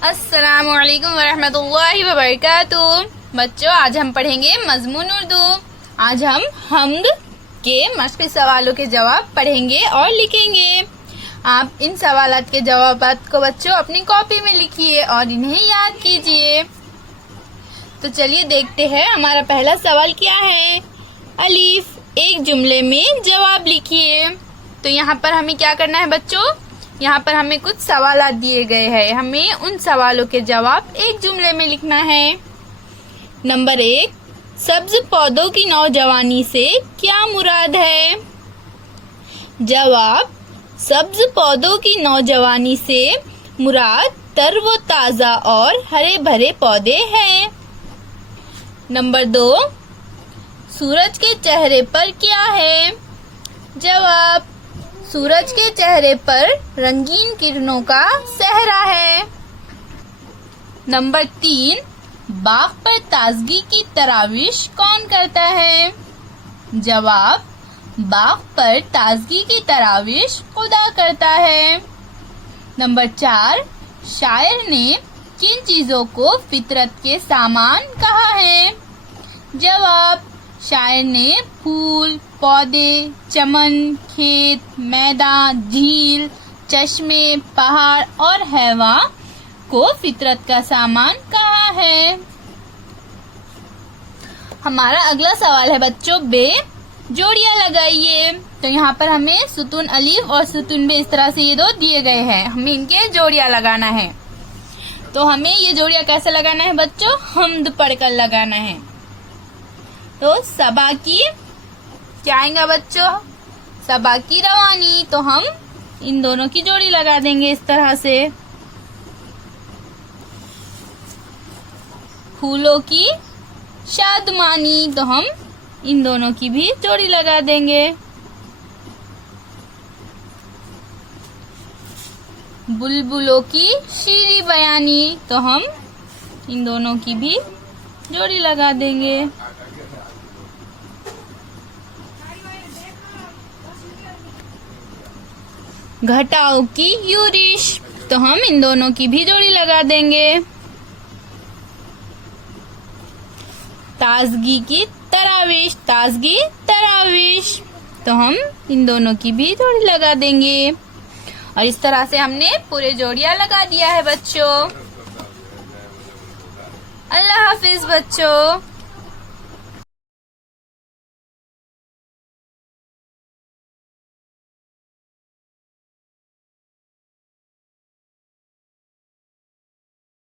अस्सलामुअलैकुम वरहमतुल्लाहि वबरकातुह। बच्चों, आज हम पढ़ेंगे मजमून उर्दू। आज हम हम्द के मश्क़ी सवालों के जवाब पढ़ेंगे और लिखेंगे। आप इन सवालात के जवाबात को बच्चों अपनी कॉपी में लिखिए और इन्हें याद कीजिए। तो चलिए देखते हैं हमारा पहला सवाल क्या है। अलीफ, एक जुमले में जवाब लिखिए। तो यहाँ पर हमें क्या करना है बच्चों, यहाँ पर हमें कुछ सवालात दिए गए हैं, हमें उन सवालों के जवाब एक जुमले में लिखना है। नंबर 1, सब्ज पौधों की नौजवानी से क्या मुराद है? जवाब, सब्ज पौधों की नौजवानी से मुराद तरोताजा और हरे भरे पौधे हैं। नंबर 2, सूरज के चेहरे पर क्या है? जवाब, सूरज के चेहरे पर रंगीन किरणों का सहरा है। नंबर 3, बाग पर ताजगी की तराविश कौन करता है? जवाब, बाग पर ताजगी की तराविश खुदा करता है। नंबर 4, शायर ने किन चीजों को फितरत के सामान कहा है? जवाब, शायर ने फूल, पौधे, चमन, खेत, मैदान, झील, चश्मे, पहाड़ और हैवान को फितरत का सामान कहा है। हमारा अगला सवाल है बच्चों बे, जोड़ियां लगाइए। तो यहाँ पर हमें सुतून अलीफ और सुतून बे इस तरह से ये दो दिए गए हैं, हमें इनके जोड़ियां लगाना है। तो हमें ये जोड़ियां कैसे लगाना है बच्चों, हम्द पढ़कर लगाना है। तो सबा की क्या आएगा बच्चों, सबा की रवानी, तो हम इन दोनों की जोड़ी लगा देंगे इस तरह से। फूलों की शादमानी, तो हम इन दोनों की भी जोड़ी लगा देंगे। बुलबुलों की शीरी बयानी, तो हम इन दोनों की भी जोड़ी लगा देंगे। घटाओं की यूरिश, तो हम इन दोनों की भी जोड़ी लगा देंगे। ताजगी की तराविश, ताजगी तराविश, तो हम इन दोनों की भी जोड़ी लगा देंगे। और इस तरह से हमने पूरे जोड़ियां लगा दिया है बच्चों। अल्लाह हाफिज बच्चों।